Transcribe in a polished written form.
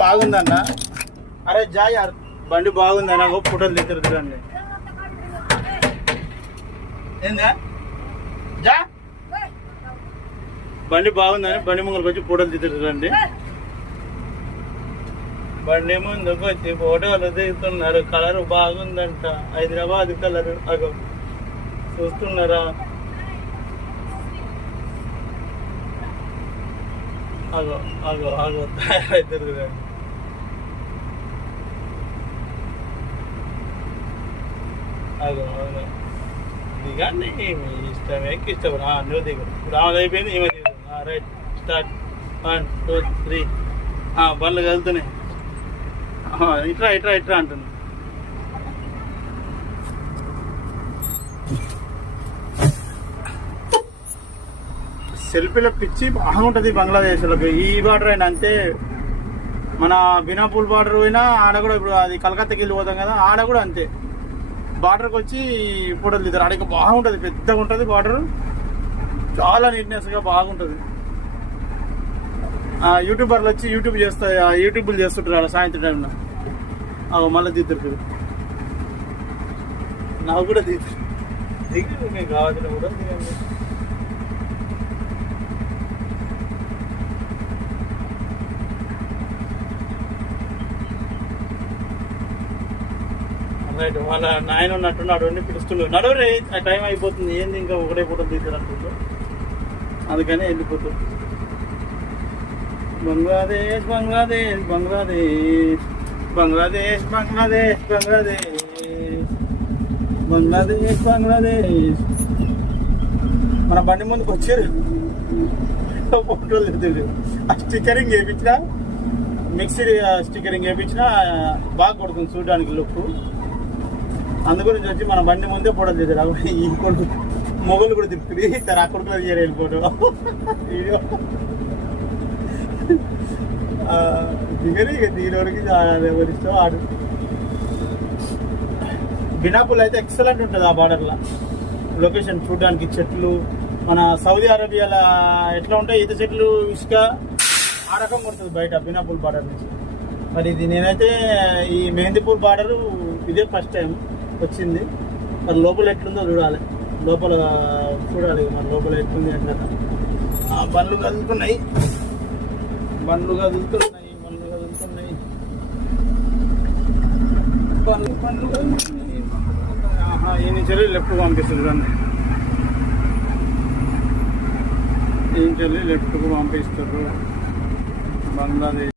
బాగుందన్న. అరే జా యార్ బండి బాగుందన్న, ఫోటోలు తీర్చండి. ఏందా జా బండి బాగుందని బండి ముంగలకు వచ్చి ఫోటోలు తీర్చండి. బండి ముందుకు వచ్చి ఫోటోలు దిగుతున్నారు. కలర్ బాగుందంట, హైదరాబాద్ కలర్. అగో చూస్తున్నారా? అగో అగో అగో తయారైతురు. అగో అగో దిగండి, మీ ఇష్టం. ఇష్టం నువ్వు దిగు. రావాలి అయిపోయింది, ఏమో దిగు. Right start. 1 2 3. బండ్లు కలుతున్నాయి. ఇట్రా ఇట్రా ఇట్రా అంటున్నా. సెల్ఫీలో పిచ్చి బాగుంటుంది బంగ్లాదేశ్లోకి. ఈ బార్డర్ అయినా అంతే, మన బినాపూల్ బార్డర్ పోయినా ఆడ కూడా, ఇప్పుడు అది కలకత్తాకి వెళ్ళి పోతాం కదా, ఆడ కూడా అంతే. బార్డర్కి వచ్చి ఫోటోలు దిగుతారు. ఆడికి బాగుంటుంది, పెద్దగా ఉంటుంది బార్డర్, చాలా నీట్నెస్గా బాగుంటుంది. యూట్యూబర్లు వచ్చి యూట్యూబ్లు చేస్తుంటారు అలా సాయంత్రం టైంలో. మళ్ళీ దిగుతారు. నాకు కూడా దిగుతారు. దిగు, మీకు కావాల్సిన కూడా దిగండి. రైట్, వాళ్ళ నాయన ఉన్నట్టున్నాడు, పిలుస్తున్నాడు. నడవరే, ఆ టైం అయిపోతుంది. ఏంది ఇంకా ఒకటే ఫోటో తీసారంటుందో, అందుకనే వెళ్ళిపోతుంది. బంగ్లాదేశ్ బంగ్లాదేశ్ బంగ్లాదేశ్ బంగ్లాదేశ్ బంగ్లాదేశ్ బంగ్లాదేశ్ బంగ్లాదేశ్ బంగ్లాదేశ్. మన బండి ముందుకు వచ్చారు, ఫోటోలు దిగుతాడు. ఆ స్టిక్కరింగ్ వేయించిన, మిక్సీ స్టిక్కరింగ్ వేయించిన బాగా కొడుతుంది చూడడానికి లుక్. అందుగురించి వచ్చి మన బండి ముందే ఫోటోలు దిగుతాడు. ఈ కొడుకు మొగలు కూడా తిప్పుతుంది. సరే ఆ కొడుకులో తీయలేదు ఫోటో వీడియో. దిగని ఇక దీనివరకు ఎవరిష్టం ఆడు. బినాపూల్ అయితే ఎక్సలెంట్ ఉంటుంది. ఆ బార్డర్లో లొకేషన్ చూడడానికి, చెట్లు మన సౌదీ అరేబియాలో ఎట్లా ఉంటాయి ఈత చెట్లు, ఇసుక, ఆ రకంగా ఉంటుంది బయట బినాపూల్ బార్డర్ నుంచి. మరి ఇది నేనైతే ఈ మెహందీపూర్ బార్డరు ఇదే ఫస్ట్ టైం వచ్చింది. మరి లోపల ఎట్లుందో చూడాలి, లోపల చూడాలి మరి లోపల ఎట్లుంది అట్లా. బండ్లు కదులుతున్నాయి, బండ్లు కదులుతున్నాయి, బండ్లు కదులుతున్నాయి, బండ్లు బండ్లు కదులుతున్నాయి. ఈ నుంచి లెఫ్ట్ పంపిస్తుంది దాన్ని, ఈ నుంచి లెఫ్ట్కు పంపిస్తారు బంగ్లాదేశ్.